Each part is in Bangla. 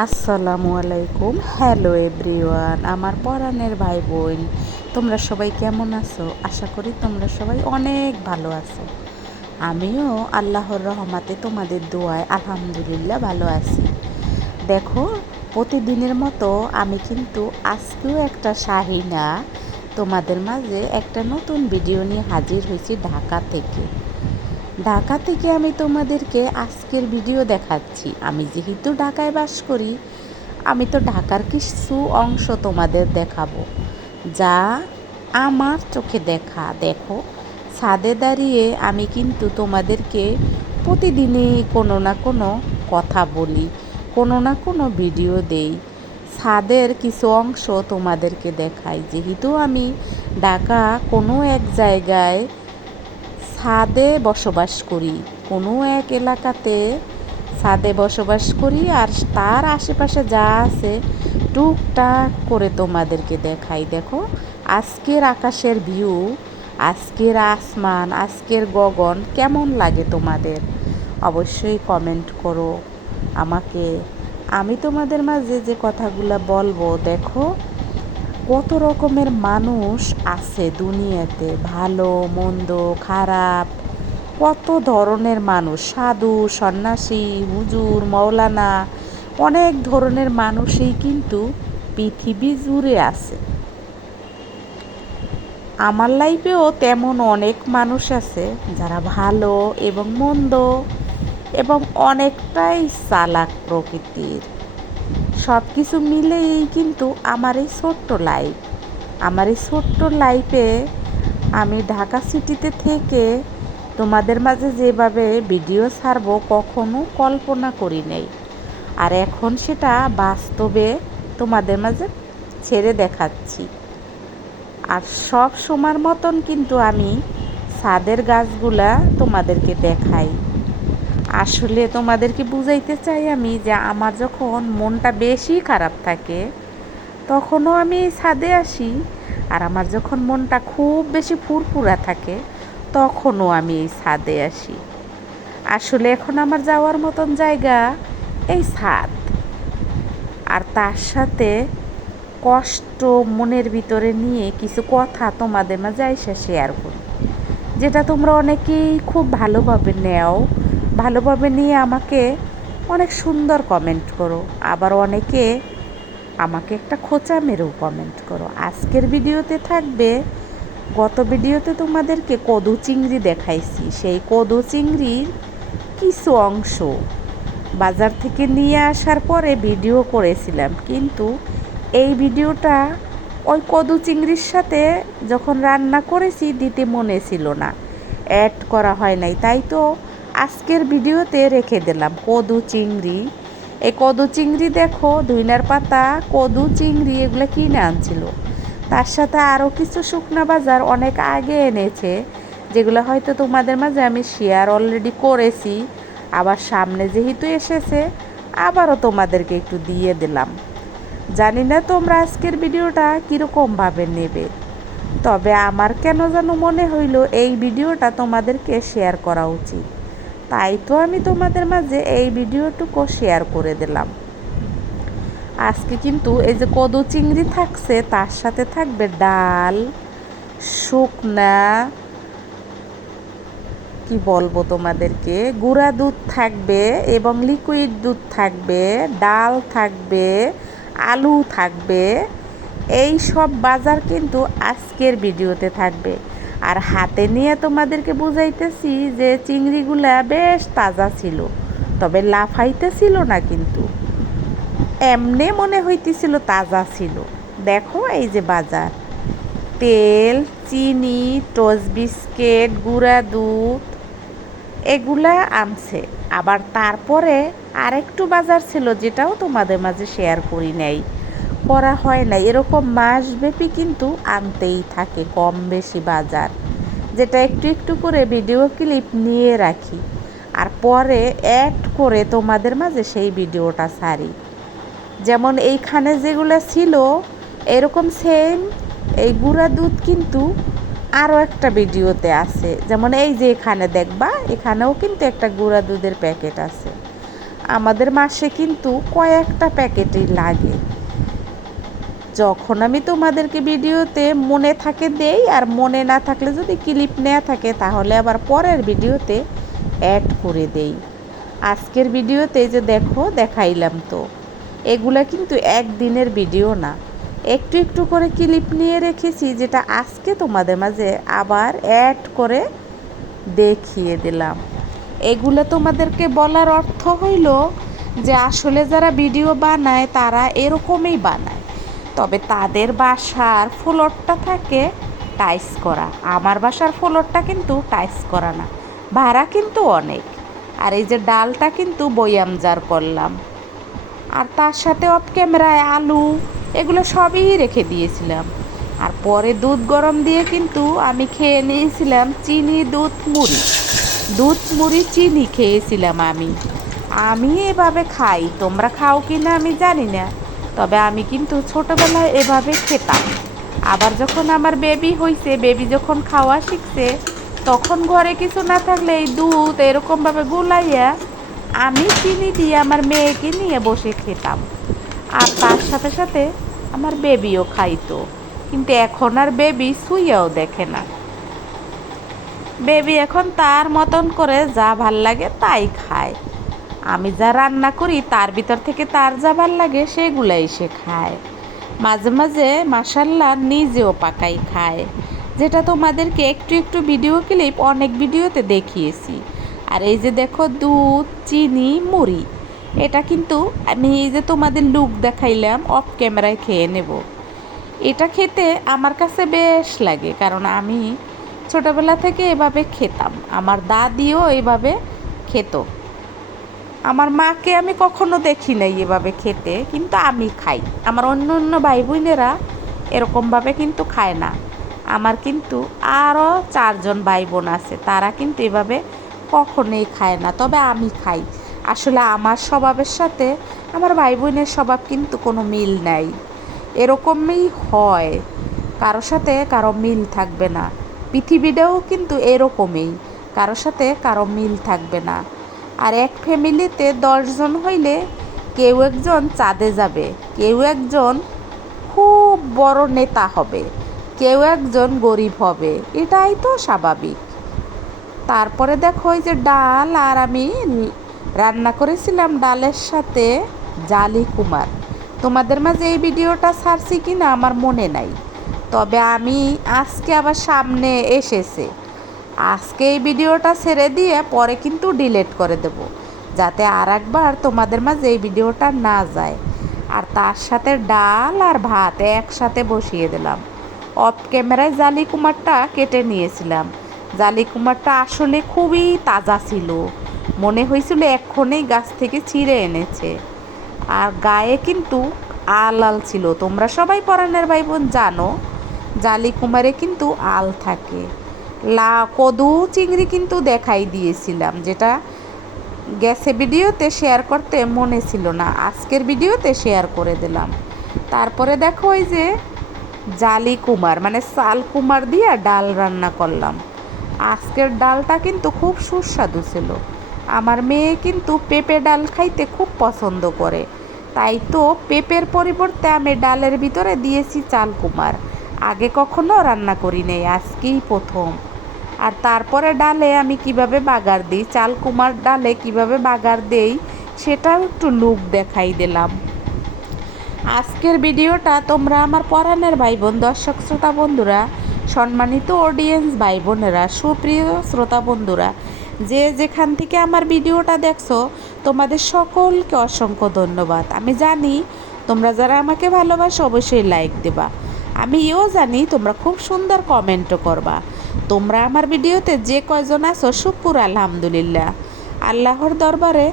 আসসালামু আলাইকুম। হ্যালো এভরিওয়ান, আমার পরাণের ভাই বোন, তোমরা সবাই কেমন আছো? আশা করি তোমরা সবাই অনেক ভালো আছো। আমিও আল্লাহর রহমতে তোমাদের দোয়ায় আলহামদুলিল্লাহ ভালো আছি। দেখো, প্রতিদিনের মতো আমি কিন্তু আজকেও একটা শাহিনা তোমাদের মাঝে একটা নতুন ভিডিও নিয়ে হাজির হয়েছি ঢাকা থেকে আমি তোমাদেরকে আজকের ভিডিও দেখাচ্ছি। আমি যেহেতু ঢাকায় বাস করি, আমি তো ঢাকার কিছু অংশ তোমাদের দেখাবো, যা আমার চোখে দেখা। দেখো, ছাদে দাঁড়িয়ে আমি কিন্তু তোমাদেরকে প্রতিদিনই কোনো না কোনো কথা বলি, কোনো না কোনো ভিডিও দেই, ছাদের কিছু অংশ তোমাদেরকে দেখাই। যেহেতু আমি ঢাকা কোনো এক জায়গায় ছাদে বসবাস করি, কোনো এক এলাকাতে ছাদে বসবাস করি, আর তার আশেপাশে যা আছে টুকটাক করে তোমাদেরকে দেখাই। দেখো, আজকের আকাশের ভিউ, আজকের আসমান, আজকের গগন কেমন লাগে তোমাদের? অবশ্যই কমেন্ট করো আমাকে। আমি তোমাদের মাঝে যে কথাগুলো বলবো, দেখো কত রকমের মানুষ আছে দুনিয়াতে, ভালো মন্দ খারাপ, কত ধরনের মানুষ, সাধু সন্ন্যাসী হুজুর মাওলানা, অনেক ধরনের মানুষই কিন্তু পৃথিবী জুড়ে আছে। আমার লাইফেও তেমন অনেক মানুষ আছে যারা ভালো এবং মন্দ এবং অনেকটাই চালাক প্রকৃতির। সব কিছু মিলেই কিন্তু আমার এই ছোট্ট লাইফ। আমার এই ছোট্ট লাইফে আমি ঢাকা সিটিতে থেকে তোমাদের মাঝে যেভাবে ভিডিও ছাড়বো কখনো কল্পনা করি নাই, আর এখন সেটা বাস্তবে তোমাদের মাঝে ছেড়ে দেখাচ্ছি। আর সব সময়ের মতন কিন্তু আমি ছাদের গাছগুলা তোমাদেরকে দেখাই। আসলে তোমাদেরকে বুঝাইতে চাই আমি যে আমার যখন মনটা বেশি খারাপ থাকে তখনও আমি এই ছাদে আসি, আর আমার যখন মনটা খুব বেশি ফুরফুরা থাকে তখনও আমি এই ছাদে আসি। আসলে এখন আমার যাওয়ার মতন জায়গা এই ছাদ, আর তার সাথে কষ্ট মনের ভিতরে নিয়ে কিছু কথা তোমাদের মাঝে এসে শেয়ার করি, যেটা তোমরা অনেকেই খুব ভালোভাবে নেও, ভালোভাবে নিয়ে আমাকে অনেক সুন্দর কমেন্ট করো, আবার অনেকে আমাকে একটা খোঁচা মেরেও কমেন্ট করো। আজকের ভিডিওতে থাকবে, গত ভিডিওতে তোমাদেরকে কদু চিংড়ি দেখাইছি, সেই কদু চিংড়ির কিছু অংশ বাজার থেকে নিয়ে আসার পরে ভিডিও করেছিলাম, কিন্তু এই ভিডিওটা ওই কদু চিংড়ির সাথে যখন রান্না করেছি দিতে মনে ছিল না, অ্যাড করা হয় নাই, তাই তো আজকের ভিডিওতে রেখে দিলাম কদু চিংড়ি। এই কদু চিংড়ি দেখো, ধইনার পাতা, কদু চিংড়ি এগুলো কিনে আনছিল, তার সাথে আরও কিছু শুকনা বাজার অনেক আগে এনেছে, যেগুলো হয়তো তোমাদের মাঝে আমি শেয়ার অলরেডি করেছি। আবার সামনে যেহেতু এসেছে আবারও তোমাদেরকে একটু দিয়ে দিলাম। জানি না তোমরা আজকের ভিডিওটা কীরকমভাবে নেবে, তবে আমার কেন যেন মনে হইল এই ভিডিওটা তোমাদেরকে শেয়ার করা উচিত, তাই তো আমি তোমাদের মাঝে এই ভিডিওটুকু শেয়ার করে দিলাম। আজকে কিন্তু এই যে কদু চিংড়ি থাকছে, তার সাথে থাকবে ডাল, শুকনা, কি বলবো তোমাদেরকে, গুঁড়া দুধ থাকবে এবং লিকুইড দুধ থাকবে, ডাল থাকবে, আলু থাকবে। এই সব বাজার কিন্তু আজকের ভিডিওতে থাকবে। আর হাতে নিয়ে তোমাদেরকে বুঝাইতেছি যে চিংড়িগুলা বেশ তাজা ছিল, তবে লাফাইতেছিল না, কিন্তু এমনি মনে হইতেছিল তাজা ছিল। দেখো এই যে বাজার, তেল, চিনি, টোস্ট বিস্কিট, গুঁড়া দুধ এগুলা আনছে। আবার তারপরে আরেকটু বাজার ছিল, যেটাও তোমাদের মাঝে শেয়ার করা হয় না। এরকম মাসব্যাপী কিন্তু আনতেই থাকে কম বেশি বাজার, যেটা একটু একটু করে ভিডিও ক্লিপ নিয়ে রাখি, আর পরে অ্যাড করে তোমাদের মাঝে সেই ভিডিওটা ছাড়ি। যেমন এইখানে যেগুলো ছিল এরকম সেম এই গুঁড়া দুধ কিন্তু আরও একটা ভিডিওতে আছে, যেমন এই যে এখানে দেখবা, এখানেও কিন্তু একটা গুঁড়া দুধের প্যাকেট আছে। আমাদের মাসে কিন্তু কয়েকটা প্যাকেটই লাগে। যখন আমি তোমাদেরকে ভিডিওতে মনে থাকে দেই, আর মনে না থাকলে যদি ক্লিপ নেওয়া থাকে তাহলে আবার পরের ভিডিওতে অ্যাড করে দেই। আজকের ভিডিওতে যে দেখো দেখাইলাম, তো এগুলা কিন্তু একদিনের ভিডিও না, একটু একটু করে ক্লিপ নিয়ে রেখেছি, যেটা আজকে তোমাদের মাঝে আবার অ্যাড করে দেখিয়ে দিলাম। এগুলো তোমাদেরকে বলার অর্থ হইল যে আসলে যারা ভিডিও বানায় তারা এরকমই বানায়, তবে তাদের বাসার ফ্লোরটা থাকে টাইস করা। আমার বাসার ফ্লোরটা কিন্তু টাইস করা না, ভাড়া কিন্তু অনেক। আর এই যে ডালটা কিন্তু বয়াম জার করলাম, আর তার সাথে অফ ক্যামেরায় আলু এগুলো সবই রেখে দিয়েছিলাম। আর পরে দুধ গরম দিয়ে কিন্তু আমি খেয়ে নিয়েছিলাম চিনি দুধ মুড়ি। দুধ মুড়ি চিনি খেয়েছিলাম আমি এভাবে খাই, তোমরা খাও কি না আমি জানি না, তবে আমি কিন্তু ছোটোবেলায় এভাবে খেতাম। আবার যখন আমার বেবি হয়েছে, বেবি যখন খাওয়া শিখছে, তখন ঘরে কিছু না থাকলে এই দুধ এরকমভাবে গুলাইয়া আমি চিনি দিয়ে আমার মেয়েকে নিয়ে বসে খেতাম। আর তার সাথে সাথে আমার বেবিও খাইতো। কিন্তু এখন আর বেবি শুইয়াও দেখে না, বেবি এখন তার মতন করে যা ভাল লাগে তাই খায়। আমি যা রান্না করি তার ভিতর থেকে তার যা ভাল লাগে সেগুলাই সে খায়। মাঝে মাঝে মাশাল্লাহ নিজেও পাকাই খায়, যেটা তোমাদেরকে একটু একটু ভিডিও ক্লিপ অনেক ভিডিওতে দেখিয়েছি। আর এই যে দেখো দুধ চিনি মুড়ি, এটা কিন্তু আমি এই যে তোমাদের লুক দেখাইলাম অফ ক্যামেরায় খেয়ে নেব। এটা খেতে আমার কাছে বেশ লাগে, কারণ আমি ছোটোবেলা থেকে এভাবে খেতাম, আমার দাদিও এভাবে খেত। আমার মাকে আমি কখনো দেখি নাই এভাবে খেতে, কিন্তু আমি খাই। আমার অন্য অন্য ভাই বোনেরা এরকমভাবে কিন্তু খায় না। আমার কিন্তু আরও 4জন ভাই বোন আছে, তারা কিন্তু এভাবে কখনোই খায় না, তবে আমি খাই। আসলে আমার স্বভাবের সাথে আমার ভাই বোনের স্বভাব কিন্তু কোনো মিল নাই, এরকমই হয়, কারোর সাথে কারো মিল থাকবে না। পৃথিবীটাও কিন্তু এরকমই, কারোর সাথে কারো মিল থাকবে না। আর এক ফ্যামিলিতে 10 জন হইলে কেউ একজন চাঁদে যাবে, কেউ একজন খুব বড় নেতা হবে, কেউ একজন গরিব হবে, এটাই তো স্বাভাবিক। তারপরে দেখো এই যে ডাল, আর আমি রান্না করেছিলাম ডালের সাথে জালি কুমার। তোমাদের মাঝে এই ভিডিওটা ছাড়ছি কি না আমার মনে নাই, তবে আমি আজকে আবার সামনে এসেছে, আজকে এই ভিডিওটা ছেড়ে দিয়ে পরে কিন্তু ডিলিট করে দেব, যাতে আর একবার তোমাদের মাঝে এই ভিডিওটা না যায়। আর তার সাথে ডাল আর ভাত একসাথে বসিয়ে দিলাম। অফ ক্যামেরায় জালি কুমারটা কেটে নিয়েছিলাম। জালি কুমারটা আসলে খুবই তাজা ছিল, মনে হয়েছিল এক্ষুনি গাছ থেকে ছিঁড়ে এনেছে। আর গায়ে কিন্তু আল আল ছিল, তোমরা সবাই পরাণের ভাই বোন জানো জালি কুমারে কিন্তু আল থাকে। কদু চিংড়ি কিন্তু দেখাই দিয়েছিলাম, যেটা গেছে ভিডিওতে শেয়ার করতে মনে ছিল না, আজকের ভিডিওতে শেয়ার করে দিলাম। তারপরে দেখো ওই যে জালি কুমার মানে চাল কুমার দিয়ে ডাল রান্না করলাম। আজকের ডালটা কিন্তু খুব সুস্বাদু ছিল। আমার মেয়ে কিন্তু পেঁপে ডাল খাইতে খুব পছন্দ করে, তাই তো পেঁপের পরিবর্তে আমি ডালের ভিতরে দিয়েছি চাল কুমার। আগে কখনো রান্না করি নাই, আজকেই প্রথম। আর তারপরে ডালে আমি কিভাবে বাগার দিই, চাল কুমার ডালে কিভাবে বাগার দেই সেটাও একটু লুক দেখাই দিলাম। আজকের ভিডিওটা তোমরা আমার পরাণের ভাই বোন, দর্শক শ্রোতা বন্ধুরা, সম্মানিত অডিয়েন্স ভাই বোনেরা, সুপ্রিয় শ্রোতা বন্ধুরা, যে যেখান থেকে আমার ভিডিওটা দেখছো তোমাদের সকলকে অসংখ্য ধন্যবাদ। আমি জানি তোমরা যারা আমাকে ভালোবাসো অবশ্যই লাইক দেবা, আমি এও জানি তোমরা খুব সুন্দর কমেন্টও করবা। তোমরা আমার ভিডিওতে যে কয়জন আছো শুকুর আলহামদুলিল্লাহ, আল্লাহর দরবারে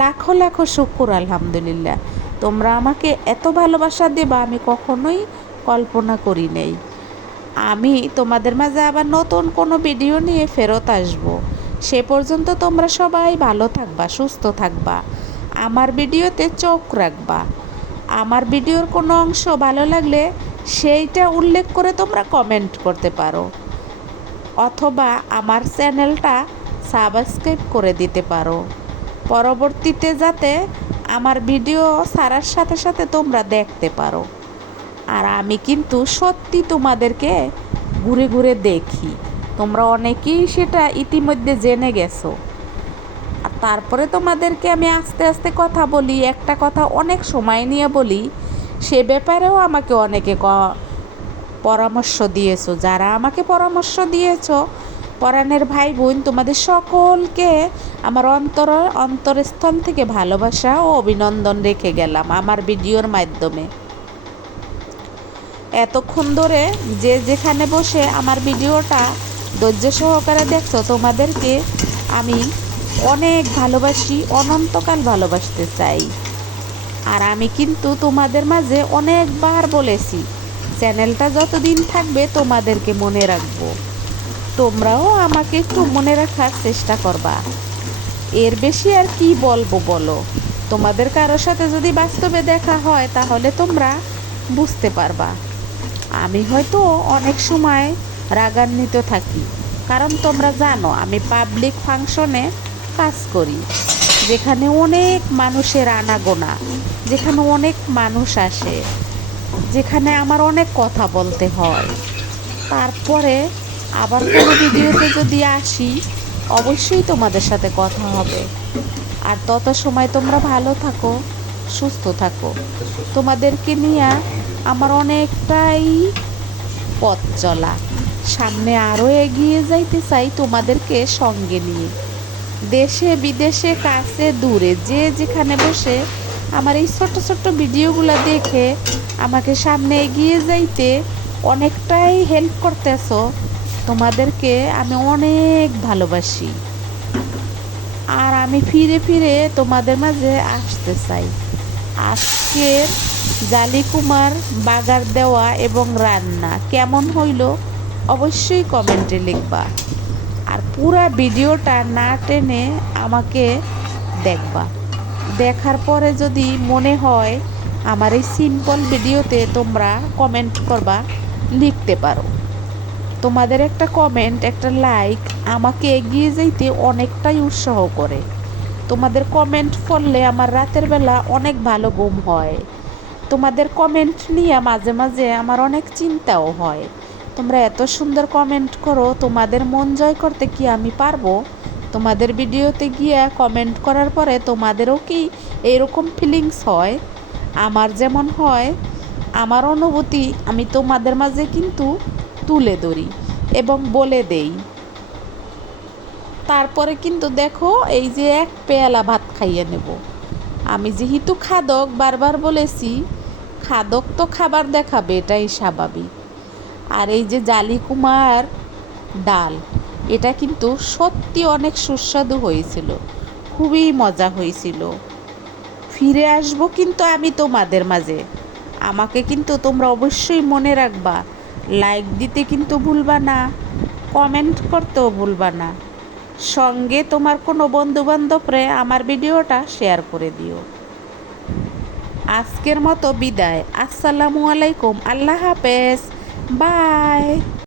লাখো লাখো শুকুর আলহামদুলিল্লাহ। তোমরা আমাকে এত ভালোবাসা দেবা আমি কখনোই কল্পনা করি নাই। আমি তোমাদের মাঝে আবার নতুন কোনো ভিডিও নিয়ে ফেরত আসবো। সে পর্যন্ত তোমরা সবাই ভালো থাকবা, সুস্থ থাকবা, আমার ভিডিওতে চোখ রাখবা। আমার ভিডিওর কোনো অংশ ভালো লাগলে সেইটা উল্লেখ করে তোমরা কমেন্ট করতে পারো, অথবা আমার চ্যানেলটা সাবস্ক্রাইব করে দিতে পারো। পরবর্তীতে যাতে আমার ভিডিও ছাড়ার সাথে সাথে তোমরা দেখতে পারো। আর আমি কিন্তু সত্যি তোমাদেরকে ঘুরে ঘুরে দেখি, তোমরা অনেকেই সেটা ইতিমধ্যে জেনে গেছো। আর তারপরে তোমাদেরকে আমি আস্তে আস্তে কথা বলি, একটা কথা অনেক সময় নিয়ে বলি, সে ব্যাপারেও আমাকে অনেকে পরামর্শ দিয়েছো। যারা আমাকে পরামর্শ দিয়েছো, পরাণের ভাই বোন, তোমাদের সকলকে আমার অন্তরস্থল থেকে ভালোবাসা ও অভিনন্দন রেখে গেলাম আমার ভিডিওর মাধ্যমে। এতক্ষণ ধরে যে যেখানে বসে আমার ভিডিওটা ধৈর্য সহকারে দেখছো, তোমাদেরকে আমি অনেক ভালোবাসি, অনন্তকাল ভালোবাসতে চাই। আর আমি কিন্তু তোমাদের মাঝে অনেকবার বলেছি, চ্যানেলটা যতদিন থাকবে তোমাদেরকে মনে রাখবো। তোমরাও আমাকে একটু মনে রাখার চেষ্টা করবা। এর বেশি আর কি বলবো বলো? তোমাদের কারোর সাথে যদি বাস্তবে দেখা হয় তাহলে তোমরা বুঝতে পারবা। আমি হয়তো অনেক সময় রাগান্বিত থাকি, কারণ তোমরা জানো আমি পাবলিক ফাংশনে কাজ করি, যেখানে অনেক মানুষের আনাগোনা, যেখানে অনেক মানুষ আসে, যেখানে আমার অনেক কথা বলতে হয়। তারপরে আবার কোনো ভিডিওতে যদি আসি, অবশ্যই তোমাদের সাথে কথা হবে। আর তত সময় তোমরা ভালো থাকো, সুস্থ থাকো। তোমাদেরকে নিয়ে আমার অনেকটাই পথ চলা, সামনে আরও এগিয়ে যাইতে চাই তোমাদেরকে সঙ্গে নিয়ে। দেশে বিদেশে কাছে দূরে যে যেখানে বসে আমার এই ছোট্ট ছোট্ট ভিডিওগুলো দেখে আমাকে সামনে এগিয়ে যাইতে অনেকটাই হেল্প করতেছো, তোমাদেরকে আমি অনেক ভালোবাসি। আর আমি ফিরে ফিরে তোমাদের মাঝে আসতে চাই। আজকের জালিকুমার বাগার দেওয়া এবং রান্না কেমন হইল অবশ্যই কমেন্টে লিখবা। আর পুরা ভিডিওটা না টেনে আমাকে দেখবা। দেখার পরে যদি মনে হয় আমার এই সিম্পল ভিডিওতে তোমরা কমেন্ট করবা, লিখতে পারো। তোমাদের একটা কমেন্ট, একটা লাইক আমাকে এগিয়ে যাইতে অনেকটাই উৎসাহ করে। তোমাদের কমেন্ট পড়লে আমার রাতের বেলা অনেক ভালো ঘুম হয়। তোমাদের কমেন্ট নিয়ে মাঝে মাঝে আমার অনেক চিন্তাও হয়। তোমরা এত সুন্দর কমেন্ট করো, তোমাদের মন জয় করতে কি আমি পারবো? তোমাদের ভিডিওতে গিয়ে কমেন্ট করার পরে তোমাদেরও কি এরকম ফিলিংস হয়? আমার যেমন হয়, আমার অনুভূতি আমি তোমাদের মাঝে কিন্তু তুলে ধরি এবং বলে দেই। তারপরে কিন্তু দেখো, এই যে এক পেয়ালা ভাত খাইয়ে নেব। আমি যেহেতু খাদক, বারবার বলেছি, খাদক তো খাবার দেখাবে, এটাই স্বাভাবিক। আর এই যে জালিকুমার ডাল, এটা কিন্তু সত্যি অনেক সুস্বাদু হয়েছিল, খুবই মজা হয়েছিল। ফিরে আসবো কিন্তু আমি তোমাদের মাঝে। আমাকে কিন্তু তোমরা অবশ্যই মনে রাখবা, লাইক দিতে কিন্তু ভুলবা না, কমেন্ট করতেও ভুলবা না। সঙ্গে তোমার কোনো বন্ধুবান্ধবরে আমার ভিডিওটা শেয়ার করে দিও। আজকের মতো বিদায়। আসসালামু আলাইকুম, আল্লাহ হাফেজ, বাই।